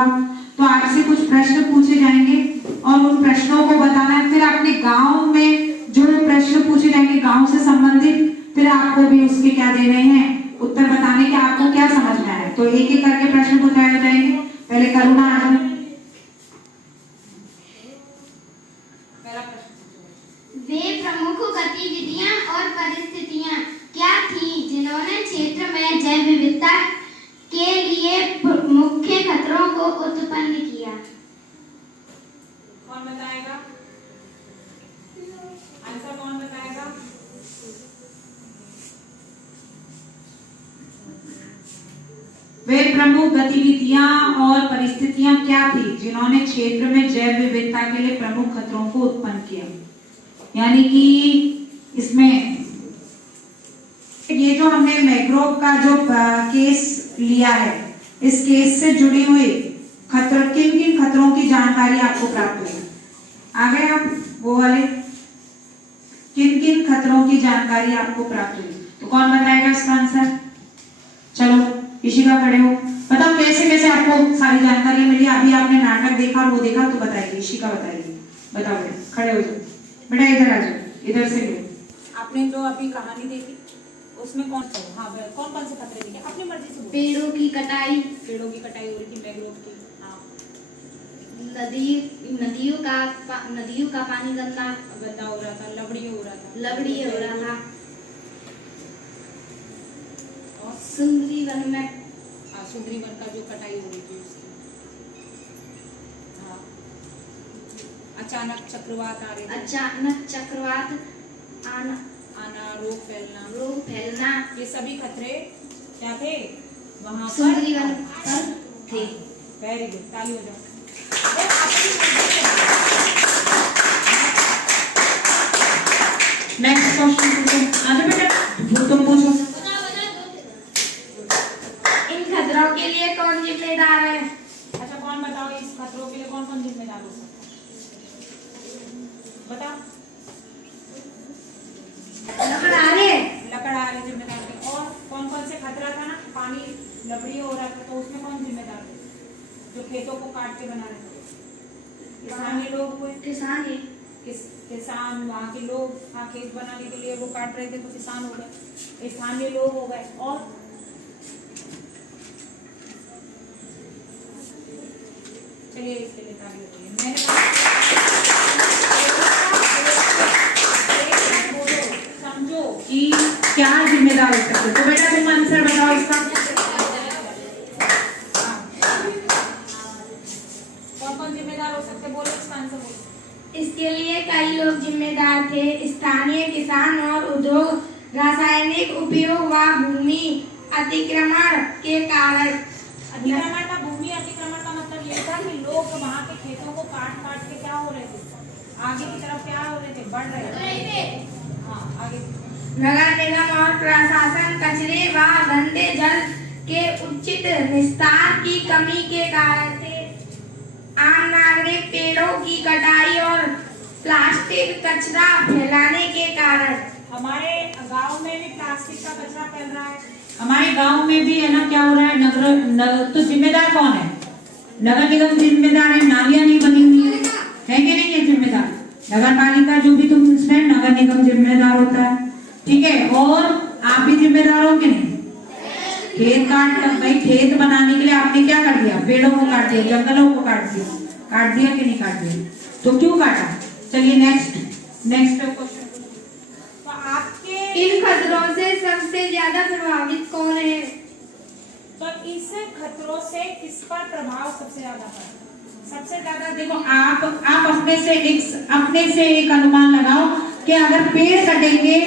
होगा। तो आपसे कुछ प्रश्न पूछे जाएंगे और उन प्रश्नों को बताना है। फिर अपने गांव में जो प्रश्न पूछे जाएंगे गांव से संबंधित, फिर आपको भी उसके क्या देने हैं, उत्तर बताने के आपको क्या समझ में आए। तो एक एक करके प्रश्न पूछाए जाएंगे। पहले करुणा आ जाए। वे प्रमुख गतिविधियां और परिस्थितियां क्या थीं जिन्होंने क्षेत्र में जैव विविधता के लिए मुख्य खतरों को उत्पन्न किया? कौन बताएगा? आंसर कौन बताएगा? वे प्रमुख गतिविधियां और परिस्थितियां क्या थी जिन्होंने क्षेत्र में जैव विविधता के लिए प्रमुख खतरों को उत्पन्न किया। यानी कि इसमें ये जो हमने मैंग्रोव का जो केस लिया है, इस केस से जुड़ी हुई खतरों, किन किन खतरों की जानकारी आपको प्राप्त हुई? आ गए आप वो वाले, किन किन खतरों की जानकारी आपको प्राप्त हुई? तो कौन बताएगा इसका आंसर? चलो इशिका खड़े हो, बताओ कैसे कैसे आपको सारी जानकारी मिली। अभी आपने नाटक देखा और वो देखा, तो बताइए, इशिका बताइए, बताओ बेटा, खड़े हो जाओ बेटा, इधर आ जाओ, इधर से लो। आपने जो अभी कहानी देखी उसमें कौन कौन से खतरे दिखे? अपनी मर्जी से बोलो। पेड़ों की कटाई हो रही थी, मैंग्रोव की, नदियों का पानी गंदा हो रहा था, लवड़ी हो रहा था, और सुंदरी वन में सुंदरी वन का जो कटाई हो रही थी उसकी, अचानक चक्रवात आ रहे थे, आना, रोग फैलना, ये सभी खतरे क्या थे वहां सुंदरी वन पर थे। वेरी गुड, ताली हो जाओ। नेक्स्ट क्वेश्चन पूछो। आगे बेटा तुम पूछो। इन खतरों के लिए कौन जिम्मेदार है? अच्छा, कौन बताओ इस खतरों के लिए कौन कौन जिम्मेदार हो सकता है? बताओ। लकड़हारे जिम्मेदार थे। और कौन कौन से खतरा था ना? पानी लवड़ी हो रहा था, तो उसमें कौन जिम्मेदार थे? जो खेतों को काट के बना रहे थे, किसानी लोग हुए। किसान वहाँ के लोग, खेत बनाने के लिए वो काट रहे थे, तो किसान हो गए, स्थानीय लोग हो गए। और चलिए इसके लिए ताली होती है। मैंने समझो कि क्या जिम्मेदार हो सकते। तो बेटा तुम आंसर बताओ इसका। कौन जिम्मेदार हो सकते? बोलो इसका आंसर बोलो। इसके लिए कई लोग जिम्मेदार थे। स्थानीय किसान और उद्योग, रासायनिक उपयोग व भूमि अतिक्रमण के कारण। भूमि अतिक्रमण का मतलब ये था कि लोग वहाँ के खेतों को काट के क्या हो रहे थे, आगे की तरफ क्या हो रहे थे, बढ़ रहे थे। आगे नगर निगम और प्रशासन कचरे व गंदे जल के उचित निस्तार की कमी के कारण थे। आम नागरिक पेड़ों की कटाई और प्लास्टिक कचरा फैलाने के कारण। हमारे गांव में भी प्लास्टिक का कचरा फैल रहा है। हमारे गांव में भी है ना, क्या हो रहा है? नगर तो जिम्मेदार कौन है? नगर निगम जिम्मेदार है। नालियां नहीं बनी हुई है कि नहीं है जिम्मेदार? नगर पालिका जो भी तुम इसमें, नगर निगम जिम्मेदार होता है, ठीक है। और आप भी जिम्मेदार हो कि नहीं? खेत भाई खेत बनाने के लिए आपने क्या कर दिया? पेड़ों को काट दिया, जंगलों को काट दिया कि नहीं काट दिया? तो क्यों काटा? चलिए नेक्स्ट क्वेश्चन। तो आपके इन खतरों से सबसे ज्यादा प्रभावित कौन है? तो इस खतरों से किस पर प्रभाव सबसे ज्यादा पड़ा? सबसे ज्यादा देखो, आप अपने से एक अनुमान लगाओ कि अगर पेड़ कटेंगे,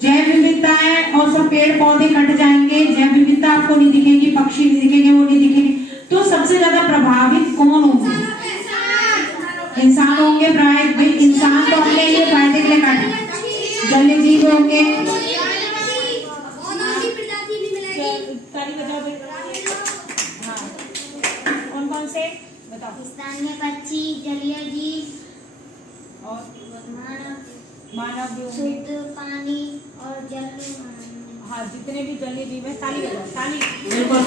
जैव विविधता है और सब पेड़ पौधे कट जाएंगे, जैव विविधता आपको नहीं दिखेगी, पक्षी नहीं दिखेंगे, वो नहीं दिखेंगे, तो सबसे ज्यादा प्रभावित कौन होंगे? इंसान होंगे। प्राय भाई इंसान तो अपने लिए फायदे के लिए काटे, जलीय जीव होंगे। कौन कौन से बताओ? स्थानीय पक्षी, जलीय जीव और मानव भी होंगे। शुद्ध पानी और जल। जितने भी जलीय जीव है, ताली बजाओ, ताली। बिल्कुल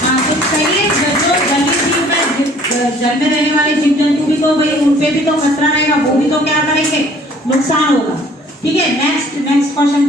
हाँ, तो सही है। जो जलीय जीव है, जल में रहने वाले जीव जंतु भी तो भाई उन पे भी तो खतरा रहेगा, वो भी तो क्या करेंगे, नुकसान होगा। ठीक है, नेक्स्ट क्वेश्चन।